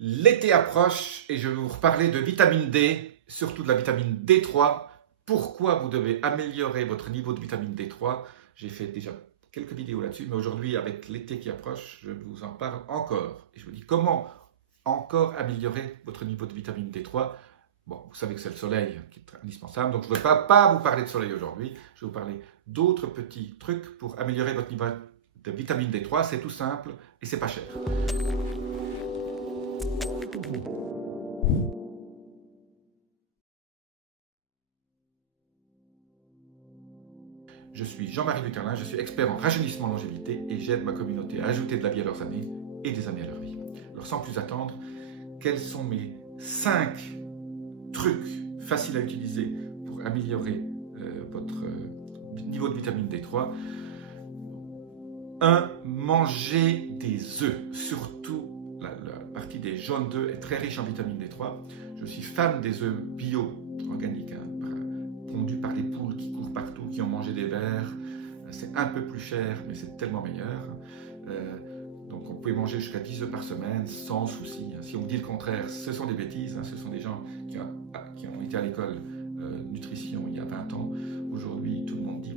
L'été approche et je vais vous reparler de vitamine D, surtout de la vitamine D3. Pourquoi vous devez améliorer votre niveau de vitamine D3? J'ai fait déjà quelques vidéos là-dessus, mais aujourd'hui, avec l'été qui approche, je vous en parle encore. Et je vous dis comment encore améliorer votre niveau de vitamine D3. Bon, vous savez que c'est le soleil qui est indispensable, donc je ne vais pas vous parler de soleil aujourd'hui. Je vais vous parler d'autres petits trucs pour améliorer votre niveau de vitamine D3. C'est tout simple et c'est pas cher. Je suis Jean-Marie Buterlin, je suis expert en rajeunissement longévité et j'aide ma communauté à ajouter de la vie à leurs années et des années à leur vie. Alors sans plus attendre, quels sont mes 5 trucs faciles à utiliser pour améliorer votre niveau de vitamine D3? 1. Manger des œufs, surtout la partie des jaunes d'œufs est très riche en vitamine D3. Je suis fan des œufs bio, organiques, pondus par les poules qui courent partout, qui ont mangé des vers. C'est un peu plus cher, mais c'est tellement meilleur. Donc on peut manger jusqu'à 10 œufs par semaine, sans souci. Si on vous dit le contraire, ce sont des bêtises. Ce sont des gens qui ont été à l'école nutrition il y a 20 ans. Aujourd'hui, tout le monde dit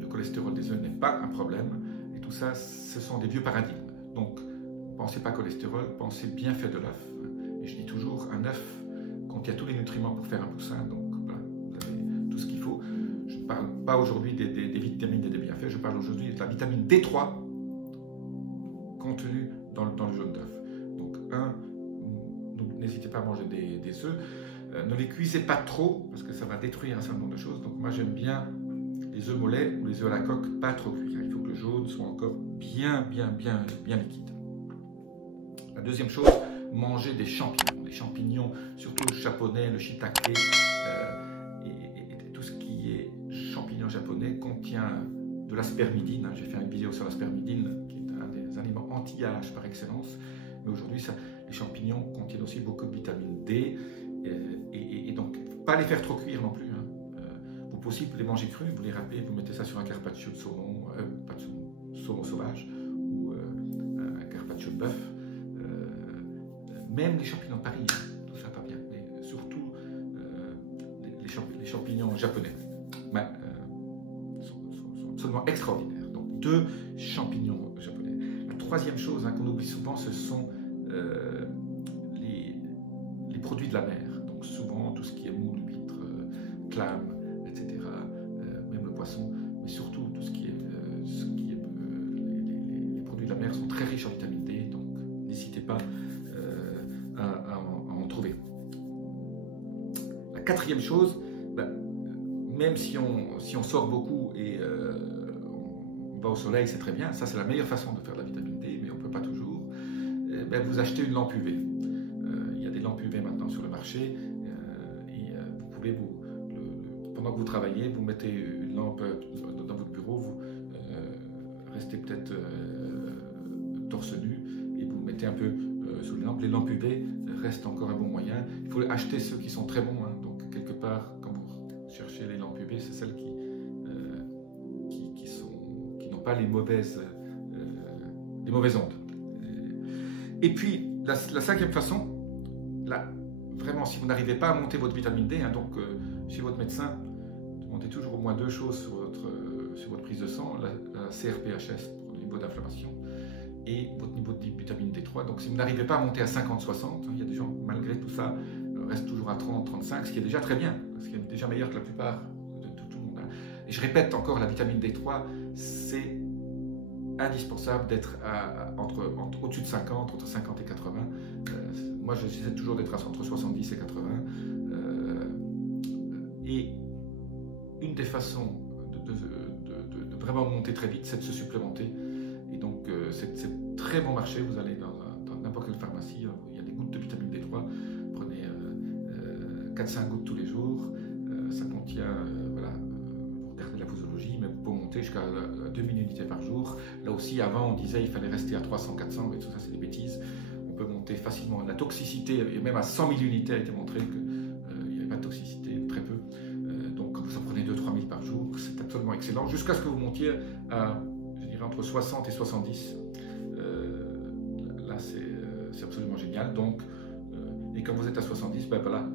le cholestérol des œufs n'est pas un problème. Et tout ça, ce sont des vieux paradigmes. Donc, pensez pas cholestérol, pensez bienfait de l'œuf. Et je dis toujours, un œuf contient tous les nutriments pour faire un poussin. Donc, voilà, vous avez tout ce qu'il faut. Je ne parle pas aujourd'hui des vitamines et des bienfaits, je parle aujourd'hui de la vitamine D3 contenue dans le jaune d'œuf. Donc, n'hésitez pas à manger des œufs. Ne les cuisez pas trop, parce que ça va détruire un certain nombre de choses. Donc, moi, j'aime bien les œufs mollets ou les œufs à la coque, pas trop cuits. Il faut que le jaune soit encore bien liquide. La deuxième chose, manger des champignons. Les champignons, surtout le japonais, le shiitake, et tout ce qui est champignons japonais contient de la spermidine. J'ai fait une vidéo sur la spermidine, qui est un des aliments anti-âge par excellence. Mais aujourd'hui, les champignons contiennent aussi beaucoup de vitamine D. Et donc, pas les faire trop cuire non plus. Vous possible les manger crus, vous les râpez, vous mettez ça sur un carpaccio de saumon, pas de saumon sauvage, ou un carpaccio de bœuf. Même les champignons de Paris, tout ça pas bien, mais surtout les champignons japonais sont absolument extraordinaires. Donc 2 champignons japonais. La troisième chose qu'on oublie souvent, ce sont les produits de la mer. Donc souvent tout ce qui est moule, huître, clame, etc. Même le poisson, mais surtout tout ce qui est les produits de la mer sont très riches en vitamine D, donc n'hésitez pas à en trouver. La quatrième chose, même si on sort beaucoup et on va au soleil, c'est très bien, ça c'est la meilleure façon de faire de la vitamine D, mais on ne peut pas toujours, vous achetez une lampe UV. Il y a des lampes UV maintenant sur le marché, et vous pouvez pendant que vous travaillez, vous mettez une lampe dans votre bureau, vous restez peut-être torse nu et vous mettez un peu sous les lampes. Les lampes UV restent encore un bon moyen. Il faut acheter ceux qui sont très bons. Donc quelque part, quand vous cherchez les lampes UV, c'est celles qui n'ont pas les mauvaises ondes. Et puis la 5e façon, vraiment, si vous n'arrivez pas à monter votre vitamine D, donc chez votre médecin, demandez toujours au moins 2 choses sur votre prise de sang, la CRP-HS pour le niveau d'inflammation et votre niveau de vitamine D3. Donc si vous n'arrivez pas à monter à 50-60, il y a des gens, malgré tout ça, restent toujours à 30-35, ce qui est déjà très bien, ce qui est déjà meilleur que la plupart de tout le monde. Et je répète encore, la vitamine D3, c'est indispensable d'être au-dessus de 50, entre 50 et 80. Moi, j'essaie toujours d'être entre 70 et 80. Et une des façons de vraiment monter très vite, c'est de se supplémenter. Et donc, c'est très bon marché. Vous allez dans n'importe quelle pharmacie, il y a des gouttes de vitamine D3. Prenez 4-5 gouttes tous les jours. Ça contient, vous regardez la posologie, mais vous pouvez monter jusqu'à 2000 unités par jour. Là aussi, avant, on disait qu'il fallait rester à 300-400, mais tout ça, c'est des bêtises. On peut monter facilement. La toxicité, et même à 100 000 unités, a été montré qu'il n'y avait pas de toxicité, très peu. Donc, quand vous en prenez 2-3 000 par jour, c'est absolument excellent, jusqu'à ce que vous montiez à, je dirais, entre 60 et 70. Là, c'est absolument génial. Donc, et quand vous êtes à 70, ben voilà,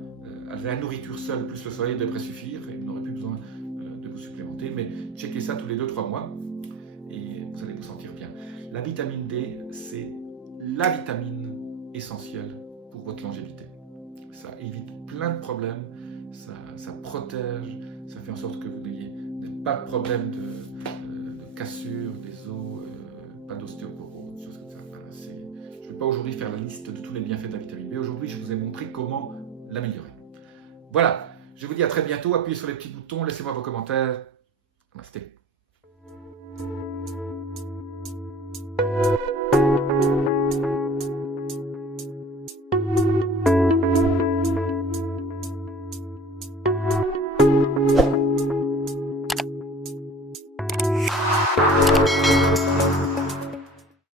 la nourriture seule plus le soleil devrait suffire et vous n'aurez plus besoin de vous supplémenter. Mais checkez ça tous les 2-3 mois et vous allez vous sentir bien. La vitamine D, c'est la vitamine essentielle pour votre longévité. Ça évite plein de problèmes, ça protège, ça fait en sorte que vous n'ayez pas de problème de cassure des os, pas d'ostéoporose, choses comme ça. Voilà, je ne vais pas aujourd'hui faire la liste de tous les bienfaits de la vitamine B. Aujourd'hui, je vous ai montré comment l'améliorer. Voilà, je vous dis à très bientôt. Appuyez sur les petits boutons, laissez-moi vos commentaires. Namasté.